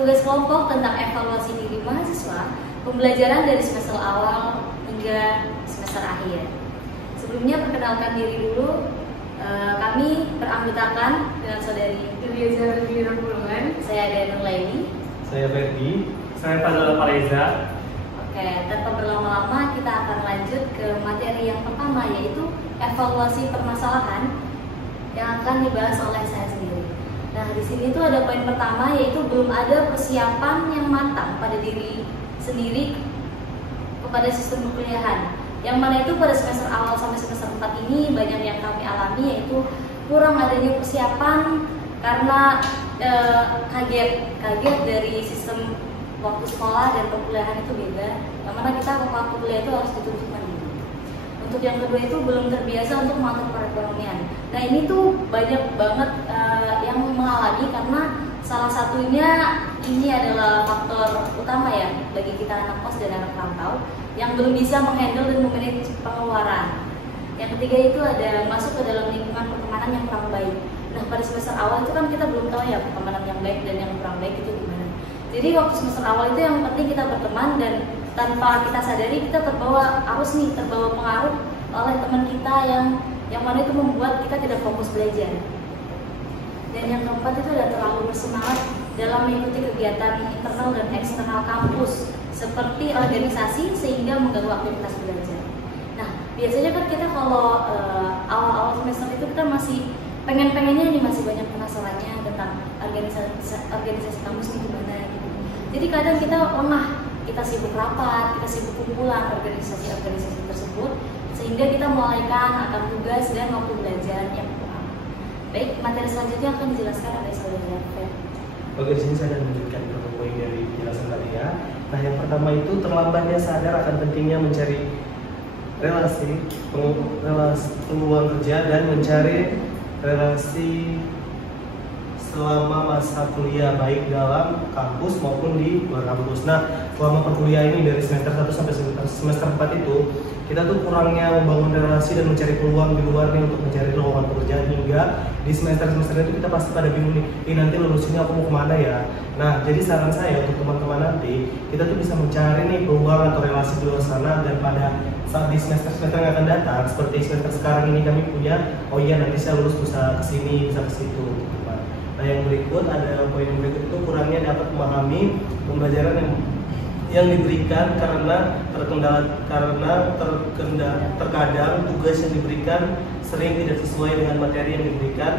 tugas kelompok tentang evaluasi diri mahasiswa, pembelajaran dari semester awal hingga semester akhir. Sebelumnya perkenalkan diri dulu, kami beranggotakan dengan saudari Eliezer Wirabulungan, saya Daniel Laini, saya Ferdi, saya Fadil Fareza. Oke, tanpa berlama-lama kita akan lanjut ke materi yang pertama, yaitu evaluasi permasalahan yang akan dibahas oleh saya sendiri. Nah, di sini tuh ada poin pertama, yaitu belum ada persiapan yang matang pada diri sendiri kepada sistem perkuliahan. Yang mana itu pada semester awal sampai semester 4 ini banyak yang kami alami, yaitu kurang adanya persiapan karena kaget dari sistem waktu sekolah dan perkuliahan itu beda, yang mana kita waktu kuliah itu harus dituntut mandiri. Untuk yang kedua itu belum terbiasa untuk mengatur perekonomian. Nah, ini tuh banyak banget yang mengalami, karena salah satunya ini adalah faktor utama ya bagi kita anak kos dan anak rantau yang belum bisa menghandle dan memanage pengeluaran. Yang ketiga itu ada masuk ke dalam lingkungan pertemanan yang kurang baik. Nah, pada semester awal itu kan kita belum tahu ya pertemanan yang baik dan yang kurang baik itu gimana. Jadi waktu semester awal itu yang penting kita berteman, dan tanpa kita sadari kita terbawa arus nih, terbawa pengaruh oleh teman kita yang mana itu membuat kita tidak fokus belajar. Dan yang keempat itu adalah terlalu bersemangat dalam mengikuti kegiatan internal dan eksternal kampus seperti organisasi sehingga mengganggu aktivitas belajar. Nah, biasanya kan kita kalau awal-awal semester itu kita masih pengen-pengennya nih, masih banyak penasarannya tentang organisasi kampus ini gimana gitu. Jadi kadang kita lengah, kita sibuk rapat, kita sibuk kumpulan organisasi tersebut, sehingga kita melalaikan akan tugas dan waktu belajar yang kurang. Baik, materi selanjutnya akan dijelaskan oleh saudara Fer. Oke, di sini saya akan melanjutkan beberapa poin dari penjelasan tadi ya. Nah, yang pertama itu terlambatnya sadar akan pentingnya mencari relasi peluang kerja dan mencari relasi selama masa kuliah, baik dalam kampus maupun di luar kampus. Nah, selama perkuliahan ini dari semester 1 sampai semester 4 itu kita tuh kurangnya membangun relasi dan mencari peluang di luarnya untuk mencari lowongan pekerjaan, hingga di semester itu kita pasti pada bingung nih, nanti lulus ini aku mau kemana ya. Nah, jadi saran saya untuk teman-teman nanti, kita tuh bisa mencari nih peluang atau relasi di luar sana, dan pada saat di semester yang akan datang, seperti semester sekarang ini kami punya, oh iya nanti saya lulus bisa kesini, bisa ke situ. Nah, yang berikut ada poin berikut itu kurangnya dapat memahami pembelajaran yang diberikan karena terkadang tugas yang diberikan sering tidak sesuai dengan materi yang diberikan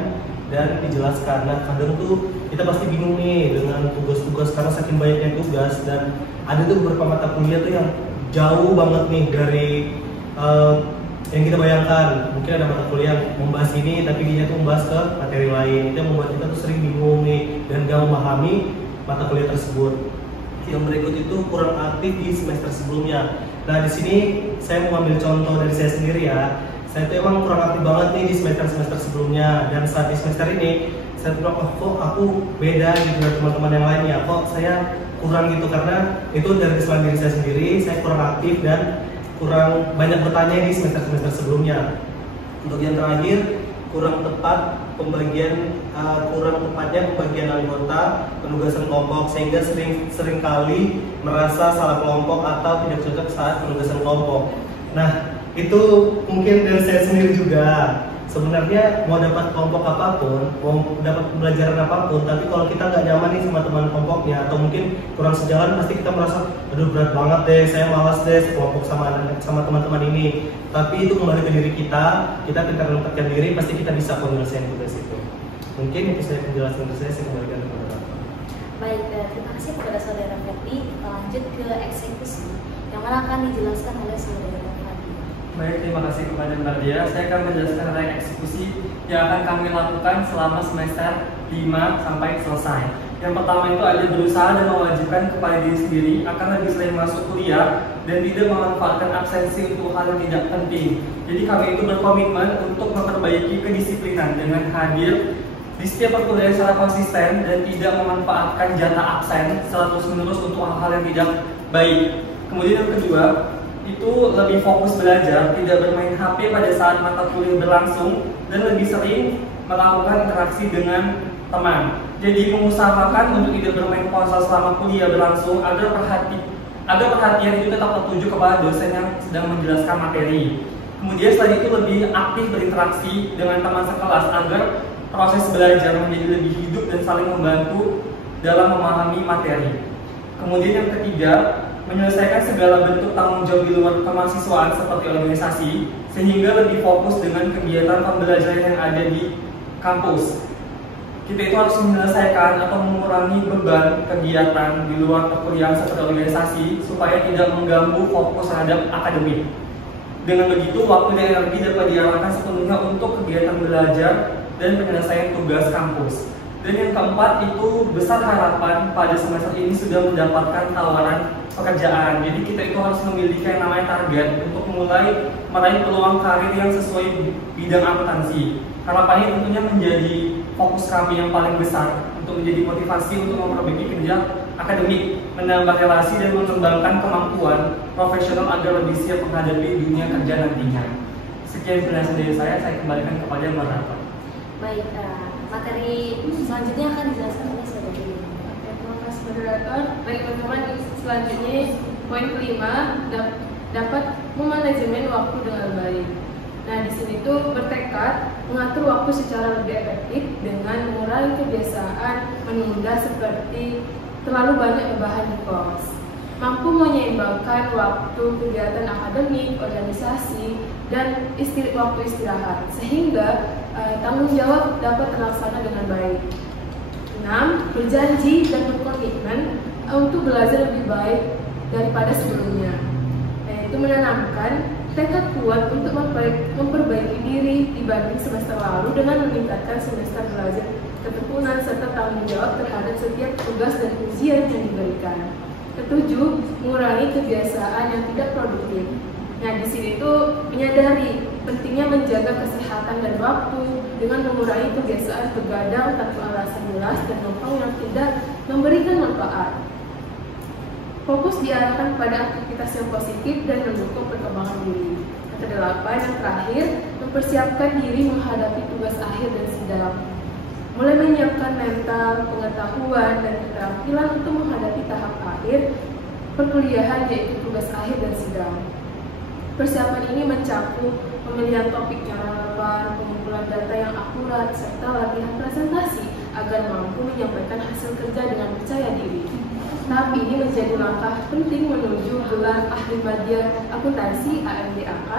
dan dijelaskan. Nah, kadang tuh kita pasti bingung nih dengan tugas-tugas karena saking banyaknya tugas, dan ada tuh beberapa mata kuliah tuh yang jauh banget nih dari yang kita bayangkan. Mungkin ada mata kuliah yang membahas ini tapi dia tuh membahas ke materi lain. Itu yang membuat kita tuh sering bingung nih dan gak memahami mata kuliah tersebut. Yang berikut itu kurang aktif di semester sebelumnya. Nah, di sini saya mau ambil contoh dari saya sendiri ya. Saya tuh emang kurang aktif banget nih di semester sebelumnya, dan saat di semester ini saya tuh kok aku beda gitu dari teman-teman yang lainnya. Kok saya kurang gitu, karena itu dari kesalahan diri saya sendiri. Saya kurang aktif dan kurang banyak bertanya di semester sebelumnya. Untuk yang terakhir, kurang tepatnya pembagian anggota penugasan kelompok, sehingga sering kali merasa salah kelompok atau tidak cocok saat penugasan kelompok. Nah, itu mungkin dari saya sendiri juga. Sebenarnya mau dapat kelompok apapun, mau dapat pembelajaran apapun, tapi kalau kita nggak nyaman nih sama teman kelompoknya, atau mungkin kurang sejalan, pasti kita merasa, aduh berat banget deh, saya malas deh kelompok sama teman-teman ini. Tapi itu kembali ke diri kita menempatkan diri, pasti kita bisa menyelesaikan tugas itu. Mungkin itu saya penjelasan dari saya kembalikan kepada Bapak. Baik, terima kasih kepada saudara Ferdi. Kita lanjut ke eksekusi yang mana akan dijelaskan oleh saudara Ferdi. Baik, terima kasih kepada Mbak Dia. Saya akan menjelaskan tentang eksekusi yang akan kami lakukan selama semester 5 sampai selesai. Yang pertama itu ada berusaha dan mewajibkan kepada diri sendiri akan lebih sering masuk kuliah dan tidak memanfaatkan absensi untuk hal yang tidak penting. Jadi kami itu berkomitmen untuk memperbaiki kedisiplinan dengan hadir di setiap perkuliahan secara konsisten dan tidak memanfaatkan jatah absen secara terus-menerus untuk hal-hal yang tidak baik. Kemudian yang kedua, itu lebih fokus belajar, tidak bermain HP pada saat mata kuliah berlangsung, dan lebih sering melakukan interaksi dengan teman. Jadi mengusahakan untuk tidak bermain ponsel selama kuliah berlangsung agar perhatian itu tetap tertuju kepada dosen yang sedang menjelaskan materi. Kemudian selain itu lebih aktif berinteraksi dengan teman sekelas agar proses belajar menjadi lebih hidup dan saling membantu dalam memahami materi. Kemudian yang ketiga, menyelesaikan segala bentuk tanggung jawab di luar kemahasiswaan seperti organisasi, sehingga lebih fokus dengan kegiatan pembelajaran yang ada di kampus. Kita itu harus menyelesaikan atau mengurangi beban kegiatan di luar perkuliahan seperti organisasi supaya tidak mengganggu fokus terhadap akademik. Dengan begitu, waktu dan energi dapat diarahkan sepenuhnya untuk kegiatan belajar dan penyelesaian tugas kampus. Dan yang keempat itu besar harapan pada semester ini sudah mendapatkan tawaran pekerjaan. Jadi kita itu harus memiliki yang namanya target untuk mulai meraih peluang karir yang sesuai bidang akuntansi. Harapannya tentunya menjadi fokus kami yang paling besar untuk menjadi motivasi untuk memperbaiki kinerja akademik, menambah relasi dan mengembangkan kemampuan profesional agar lebih siap menghadapi dunia kerja nantinya. Sekian penjelasan dari saya kembalikan kepada moderator. Baik, materi selanjutnya akan dijelaskan oleh saudara Dewi. Oke, terima kasih moderator. Baik teman-teman, selanjutnya poin kelima, dapat memanajemen waktu dengan baik. Nah, di sini tuh bertekad mengatur waktu secara lebih efektif dengan mengurangi kebiasaan menunda seperti terlalu banyak rebahan di kos. Mampu menyeimbangkan waktu kegiatan akademik, organisasi, dan waktu istirahat, sehingga tanggung jawab dapat terlaksana dengan baik. 6. Berjanji dan berkomitmen untuk belajar lebih baik daripada sebelumnya. Yaitu menanamkan tekad kuat untuk memperbaiki diri dibanding semester lalu dengan meningkatkan semester belajar ketekunan serta tanggung jawab terhadap setiap tugas dan ujian yang diberikan. 7. Mengurangi kebiasaan yang tidak produktif. Nah, di sini tuh menyadari pentingnya menjaga kesehatan dan waktu dengan mengurangi kebiasaan begadang tanpa alasan jelas dan nongkrong yang tidak memberikan manfaat. Fokus diarahkan pada aktivitas yang positif dan mendukung perkembangan diri. Yang kedelapan, yang terakhir, mempersiapkan diri menghadapi tugas akhir dan sidang. Mulai menyiapkan mental, pengetahuan, dan keterampilan untuk menghadapi tahap akhir perkuliahan, yaitu tugas akhir dan sidang. Persiapan ini mencakup pemilihan topik yang relevan, pengumpulan data yang akurat, serta latihan presentasi agar mampu menyampaikan hasil kerja dengan percaya diri. Tahap ini menjadi langkah penting menuju gelar ahli media akuntansi AMDAK,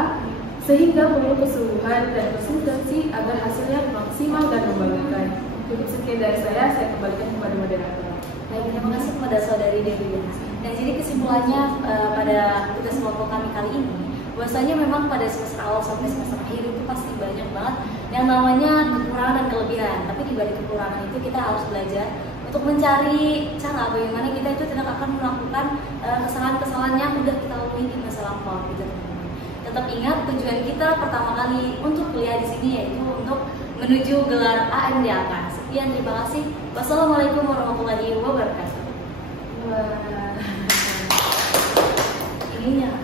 sehingga perlu kesungguhan dan konsistensi agar hasilnya maksimal dan membanggakan. Cukup sekian dari saya kembalikan kepada moderator. Baik, terima kasih kepada saudari Dewi. Dan jadi kesimpulannya pada tugas kelompok kami kali ini, bahwasanya memang pada semester awal sampai semester akhir itu pasti banyak banget yang namanya kekurangan dan kelebihan. Tapi di balik kekurangan itu kita harus belajar untuk mencari cara bagaimana kita itu tidak akan melakukan kesalahan-kesalahan yang sudah kita lalui di masa lampau gitu. Tetap ingat tujuan kita pertama kali untuk kuliah di sini yaitu untuk menuju gelar AMDAK. Sekian, terima kasih. Wassalamualaikum warahmatullahi wabarakatuh. Wah. Ininya.